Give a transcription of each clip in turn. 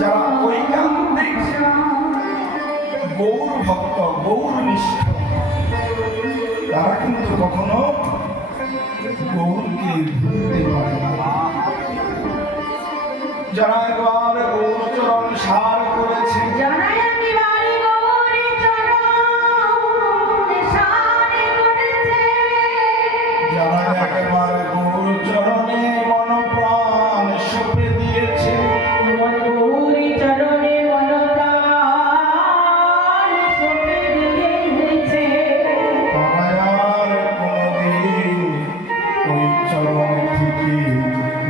যারা ঐকান্তিক গৌর ভক্ত, গৌর নিষ্ঠ, তারা কিন্তু কখনো গৌরকে ভুলতে পারে না। যারা একবার গৌর চরণ সার করেছে, যারা একবার গৌর চরণে মন প্রাণ সঁপে দিয়েছে,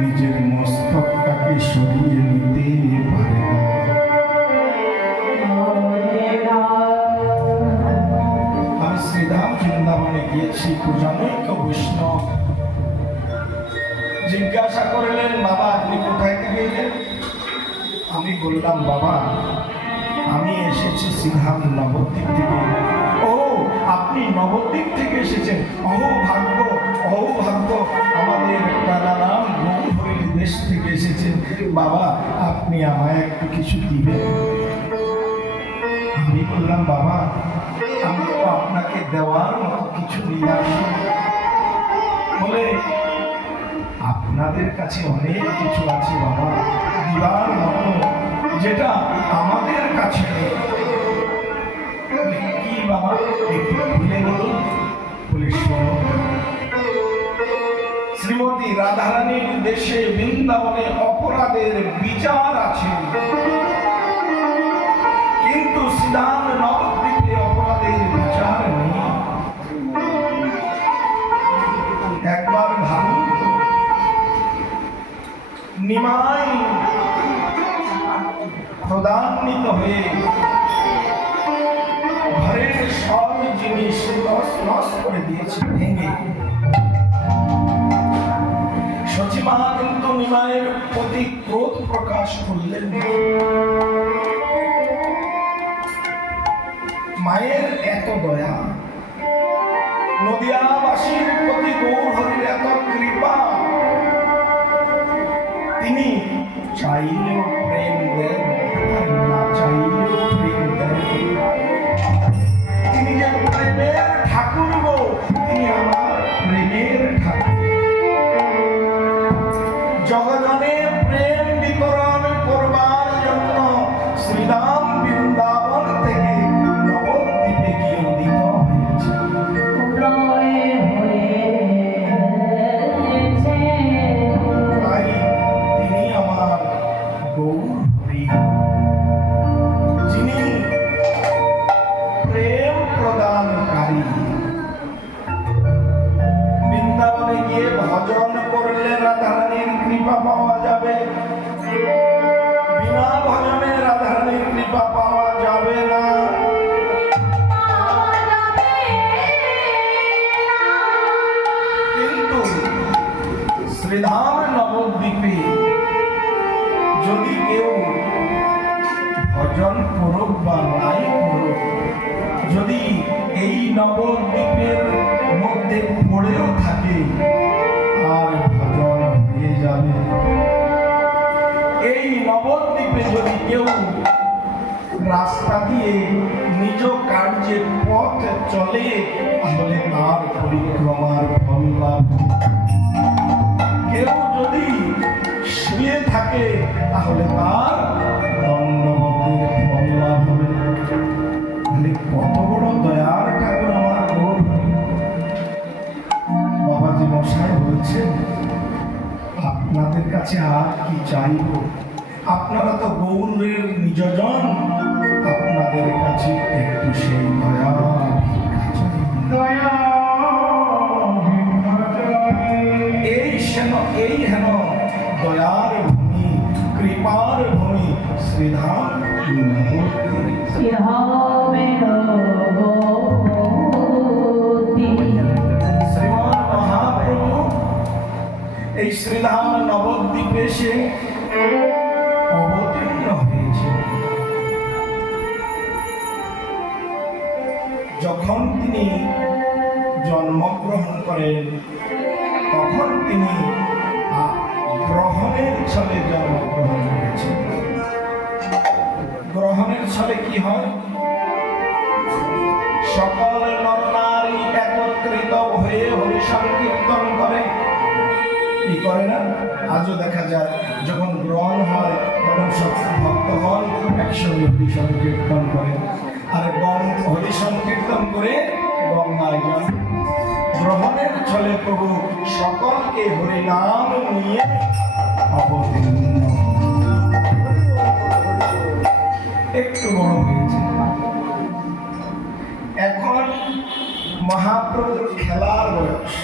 নিজের মস্তকটাকে সরিয়ে নিতে পারে না। আমি শ্রীধাম বৃন্দাবনে গিয়েছি, পূজানৈক বৈষ্ণব জিজ্ঞাসা করলেন, বাবা আপনি কোথায় থেকে এলেন? আমি বললাম, বাবা আমি এসেছি শ্রীধাম নবদ্বীপ থেকে। ও আপনি নবদ্বীপ থেকে এসেছেন, অহো ভাগ্য, অহো ভাগ্য, আমাদের প্রাণারাম গৌরহরি দেশ থেকে এসেছেন, বাবা আপনি আমায় একটু কিছু দিবেন? আমি বললাম, বাবা আমি তো আপনাকে দেওয়ার মতো কিছু নিয়ে আসি। বলে, আপনাদের কাছে অনেক কিছু আছে বাবা দিবার মতো, যেটা আমাদের কাছে নেই। কি বাবা একটু ভুলে বলুন? বলে, শোনো, শ্রীমতী রাধারানীর দেশে বৃন্দাবনে অপরাধের বিচার আছে, কিন্তু শ্রীধাম নবদ্বীপে অপরাধের বিচার নেই। একবার ভাবুন তো, নিমাই প্রদান্বিত হয়ে ঘরের সব জিনিস নষ্ট করে দিয়েছে ভেঙে। সচিমা কিন্তু নিমাইয়ের প্রতি ক্রোধ প্রকাশ করলেন। মায়ের এত দয়া, নদিয়াবাসীর প্রতি গৌরহরির এত কৃপা, তিনি চাইলেও প্রেম দেন আর না চাইলেও প্রেম দেন। তিনি যে প্রেমের ঠাকুর গো, তিনি আমার প্রেমের ঠাকুর। জগজনে প্রেম বিতরণ করবার জন্য শ্রীধাম বৃন্দাবন থেকে নবদ্বীপে গিয়ে উদিত হয়েছে। তাই তিনি আমার গৌরহরি, যিনি প্রেম প্রদানকারী। বৃন্দাবনে গিয়ে ভজন করলে রাধারানীর কৃপা পাওয়া যাবে, বিনা ভজনে রাধারানীর কৃপা পাওয়া যাবে না। কিন্তু শ্রীধাম নবদ্বীপে যদি কেউ ভজন করুক বা নাই করুক, যদি এই নবদ্বীপের মধ্যে পড়েও থাকে, আর ভজন হয়ে যাবে। এই নবদ্বীপে যদি কেউ রাস্তা দিয়ে নিজ কার্যের পথ চলে, তাহলে তার পরিক্রমার ফল লাভ। কেউ যদি শুয়ে থাকে, তাহলে তার দণ্ডবতের ফল লাভ হবে। তাহলে কত বড় দয়ার ঠাকুর আমার গৌরহরি। বাবাজি মশাই বলছেন, আপনাদের কাছে আর কি চাইব? আপনারা তো গৌরের নিজজন, আপনাদের কাছে একটু সেই দয়া এই হেন দয়ার ভূমি, কৃপার ভূমি শ্রীধাম শ্রীমান মহাপ্রভু এই শ্রীধাম নবদ্বীপে এসে অবতীর্ণ হয়েছে। যখন তিনি জন্মগ্রহণ করেন, তখন তিনি গ্রহণের ছলে জন্মগ্রহণ করেছেন। হয় সকল নরনারী একত্রিত হয়ে হরি সংকীর্তন করে, কি করে না? আজও দেখা যায় যখন গ্রহণ হয় তখন সব ভক্তগণ একসঙ্গে হরি সংকীর্তন করে, আর হরি সংকীর্তন করে গঙ্গায় যান। গ্রহণের ছলে প্রভু সকলকে হরিনাম নিয়ে অবতীর্ণ। একটু বড় হয়েছে, এখন মহাপ্রভুর খেলার বয়স।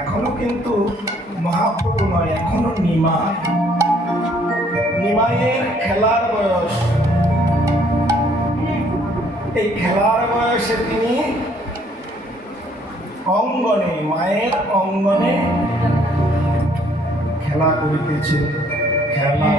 এখনো কিন্তু মহাপ্রভু নয়, এখনো নিমাই, নিমাইয়ের খেলার বয়স। এই খেলার বয়সে তিনি অঙ্গনে, মায়ের অঙ্গনে খেলা করিতেছেন। খেলা